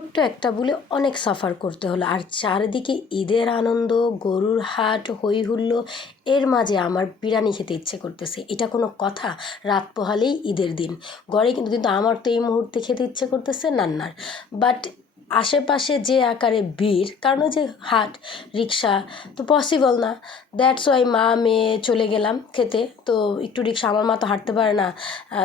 ছোট্ট একটা বলে অনেক সাফার করতে হলো, আর চারিদিকে ঈদের আনন্দ, গরুর হাট, হই হুল্লো। এর মাঝে আমার বিরিয়ানি খেতে ইচ্ছে করতেছে। এটা কোনো কথা? রাত পোহালেই ঈদের দিন গড়ে, কিন্তু কিন্তু আমার তো এই মুহূর্তে খেতে ইচ্ছে করতেছে নান্নার। বাট আশেপাশে যে আকারে ভিড়, কারণ ওই যে হাট, রিক্সা, তো পসিবল না। দ্যাটস ওয়াই মা মেয়ে চলে গেলাম খেতে। তো একটু রিক্সা, আমার মা তো হাঁটতে পারে না,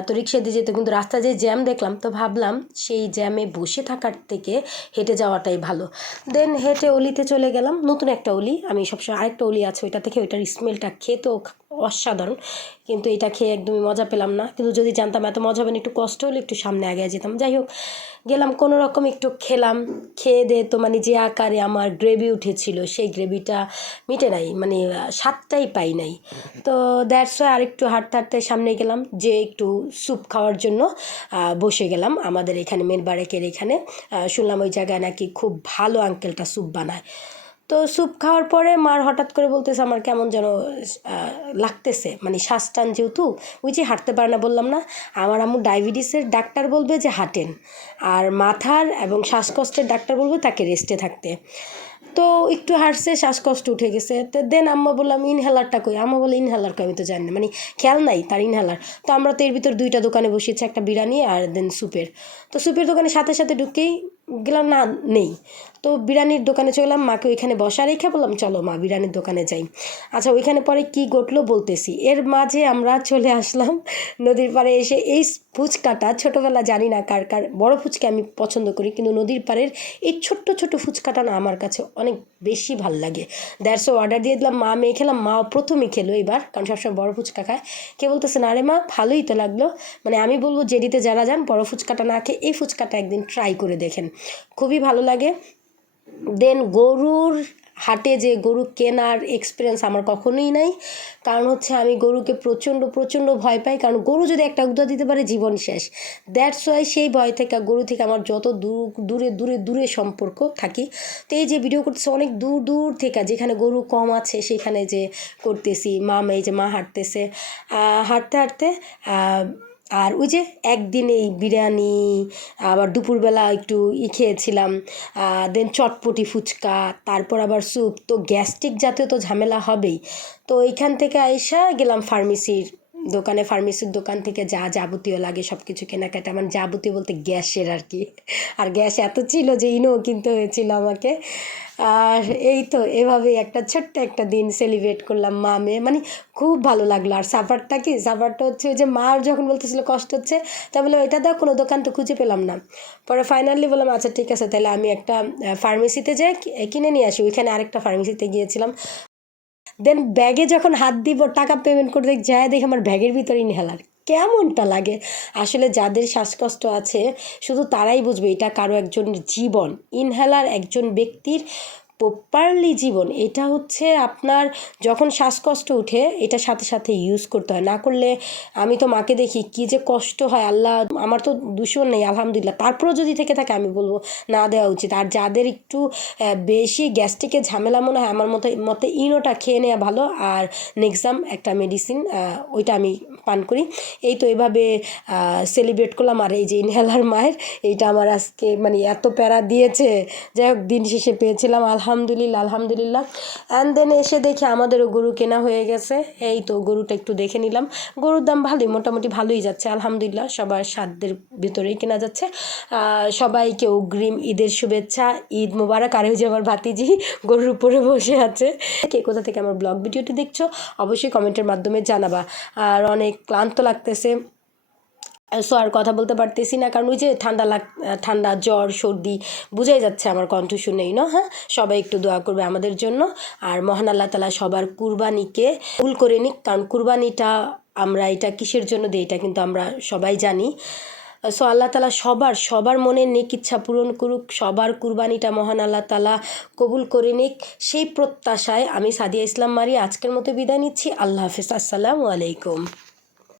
তো রিক্সা দিয়ে যেত, কিন্তু রাস্তায় যে জ্যাম দেখলাম তো ভাবলাম সেই জ্যামে বসে থাকার থেকে হেঁটে যাওয়াটাই ভালো। দেন হেঁটে অলিতে চলে গেলাম, নতুন একটা অলি। আমি সবসময় আরেকটা অলি আছে ওইটা থেকে, ওইটার স্মেলটা খেতেও অসাধারণ, কিন্তু এটা খেয়ে একদমই মজা পেলাম না। কিন্তু যদি জানতাম এত মজা হবে না, একটু কষ্ট হলে একটু সামনে আগে যেতাম। যাই হোক, গেলাম কোনো রকম একটু খেলাম। খেয়ে দিয়ে তো মানে যে আকারে আমার গ্রেভি উঠেছিল, সেই গ্রেভিটা মিটে নাই, মানে স্বাদটাই পাই নাই। তো দ্যাটস ওয়াই আরেকটু হাঁটতে হাঁটতে সামনে গেলাম, যে একটু স্যুপ খাওয়ার জন্য বসে গেলাম আমাদের এখানে মেন বারেকের এখানে। শুনলাম ওই জায়গায় নাকি খুব ভালো আঙ্কেলটা স্যুপ বানায়। তো স্যুপ খাওয়ার পরে মার হঠাৎ করে বলতেছে আমার কেমন যেন লাগতেছে, মানে শ্বাস টান, যেহেতু ওই যে হাঁটতে পারে না বললাম না, আমার আম্মু ডায়াবেটিসের ডাক্তার বলবে যে হাঁটেন, আর মাথার এবং শ্বাসকষ্টের ডাক্তার বলবে তাকে রেস্টে থাকতে। তো একটু হাঁটছে, শ্বাসকষ্ট উঠে গেছে। তো দেন আম্মা বললাম ইনহেলারটা কই? আম্মা বলে ইনহেলার কই? আমি তো জানি না, মানে খেয়াল নাই তার ইনহেলার। তো আমরা তো এর ভিতর দুইটা দোকানে বসিয়েছি, একটা বিরিয়ানি আর দেন স্যুপের। তো স্যুপের দোকানের সাথে সাথে ঢুকেই গেলাম, না নেই। তো বিরিয়ানির দোকানে চললাম, মাকে ওইখানে বসা রেখে বললাম চলো মা বিরিয়ানির দোকানে যাই। আচ্ছা, ওইখানে পরে কি ঘটলো বলতেছি। এর মাঝে আমরা চলে আসলাম নদীর পাড়ে। এসে এই ফুচকাটা ছোটোবেলা জানি না কার কার, বড় ফুচকা আমি পছন্দ করি, কিন্তু নদীর পাড়ের এই ছোট্ট ছোট ফুচকাটা না আমার কাছে অনেক বেশি ভাল লাগে। দ্যাটস অর্ডার দিয়ে দিলাম, মা মেয়ে খেলাম। মা প্রথমই খেলো এবার, কারণ সবসময় বড় ফুচকা খায়। কে বলতেছে না রে মা ভালোই তো লাগলো। মানে আমি বলবো জেডিতে যারা যান বড় ফুচকাটা না খেয়ে এই ফুচকাটা একদিন ট্রাই করে দেখেন, খুবই ভালো লাগে। দেন গরুর হাটে যে গরু কেনার এক্সপিরিয়েন্স আমার কখনোই নাই, কারণ হচ্ছে আমি গরুকে প্রচণ্ড প্রচণ্ড ভয় পাই, কারণ গরু যদি একটা উদা দিতে পারে জীবন শেষ। দ্যাটস ওয়াই সেই ভয় থেকে গরু থেকে আমার যত দূরে দূরে দূরে সম্পর্ক থাকি। তো এই যে ভিডিও করতেছে অনেক দূর দূর থেকে, যেখানে গরু কম আছে সেখানে যে করতেছি। মা এই যে মা হাঁটতেছে, হাঁটতে হাঁটতে আর ওই যে একদিন এই বিরিয়ানি, আবার দুপুরবেলা একটু খেয়েছিলাম, দেন চটপটি ফুচকা, তারপর আবার স্যুপ। তো গ্যাস্ট্রিক জাতীয় তো ঝামেলা হবেই। তো এইখান থেকে আইসা গেলাম ফার্মেসির দোকানে। ফার্মেসির দোকান থেকে যা যাবতীয় লাগে সব কিছু কেনাকাটা, মানে যাবতীয় বলতে গ্যাসের আর কি। আর গ্যাস এত ছিল যে ইনো কিনতে হয়েছিল আমাকে। আর এই তো এভাবেই একটা ছোট্ট একটা দিন সেলিব্রেট করলাম মা মেয়ে, মানে খুব ভালো লাগলো। আর সাফারটা কি, সাফারটা হচ্ছে ওই যে মার যখন বলতেছিল কষ্ট হচ্ছে, তা বললাম এটা দাও, কোনো দোকান তো খুঁজে পেলাম না। পরে ফাইনালি বললাম আচ্ছা ঠিক আছে, তাহলে আমি একটা ফার্মেসিতে যাই কিনে নিয়ে আসি। ওইখানে আরেকটা ফার্মেসিতে গিয়েছিলাম। দেন ব্যাগে যখন হাত দিব টাকা পেমেন্ট করতে যায়, দেখি আমার ব্যাগের ভিতরে ইনহেলার। কেমনটা লাগে আসলে, যাদের শ্বাসকষ্ট আছে শুধু তারাই বুঝবে এটা কারো একজনের জীবন। ইনহেলার একজন ব্যক্তির প্রপারলি জীবন। এটা হচ্ছে আপনার যখন শ্বাসকষ্ট উঠে এটা সাথে সাথে ইউজ করতে হয়, না করলে আমি তো মাকে দেখি কি যে কষ্ট হয়। আল্লাহ, আমার তো দুশমন নেই আলহামদুলিল্লাহ, তারপরেও যদি থেকে থাকে আমি বলবো না দেওয়া উচিত। আর যাদের একটু বেশি গ্যাস্ট্রিকের ঝামেলা মনে হয়, আমার মতে ইনোটা খেয়ে নেওয়া ভালো। আর নেক্সাম একটা মেডিসিন, ওইটা আমি পান করি। এই তো এভাবে সেলিব্রেট করলাম। আর এই যে ইনহেলার মায়ের, এইটা আমার আজকে মানে এত প্যারা দিয়েছে। যাই হোক, দিন শেষে পেয়েছিলাম আলহামদুলিল্লাহ আলহামদুলিল্লাহ। অ্যান্ড দেন এসে দেখি আমাদেরও গরু কেনা হয়ে গেছে। এই তো গরুটা একটু দেখে নিলাম। গরুর দাম ভালোই, মোটামুটি ভালোই যাচ্ছে আলহামদুলিল্লাহ, সবার সাধ্যের ভিতরেই কেনা যাচ্ছে। সবাইকে অগ্রিম ঈদের শুভেচ্ছা, ঈদ মোবারক। আর ওই যে আমার ভাতিজি গরুর উপরে বসে আছে। কে কোথা থেকে আমার ব্লগ ভিডিওটি দেখছো অবশ্যই কমেন্টের মাধ্যমে জানাবা। আর অনেক ক্লান্ত লাগতেছে, সো আর কথা বলতে পারতেছি না, কারণ ওই যে ঠান্ডা জ্বর সর্দি বুঝাই যাচ্ছে আমার কণ্ঠ শুনেই না। হ্যাঁ, সবাই একটু দোয়া করবে আমাদের জন্য। আর মহান আল্লাহ তাআলা সবার কুরবানিকে কবুল করে নিক, কারণ কুরবানিটা আমরা এটা কিসের জন্য দিই এটা কিন্তু আমরা সবাই জানি। সো আল্লাহ তাআলা সবার মনের নেক ইচ্ছা পূরণ করুক, সবার কুরবানিটা মহান আল্লাহ তাআলা কবুল করে নিক, সেই প্রত্যাশায় আমি সাদিয়া ইসলাম মারি আজকের মতো বিদায় নিচ্ছি। আল্লাহ হাফেজ, আসসালামু আলাইকুম।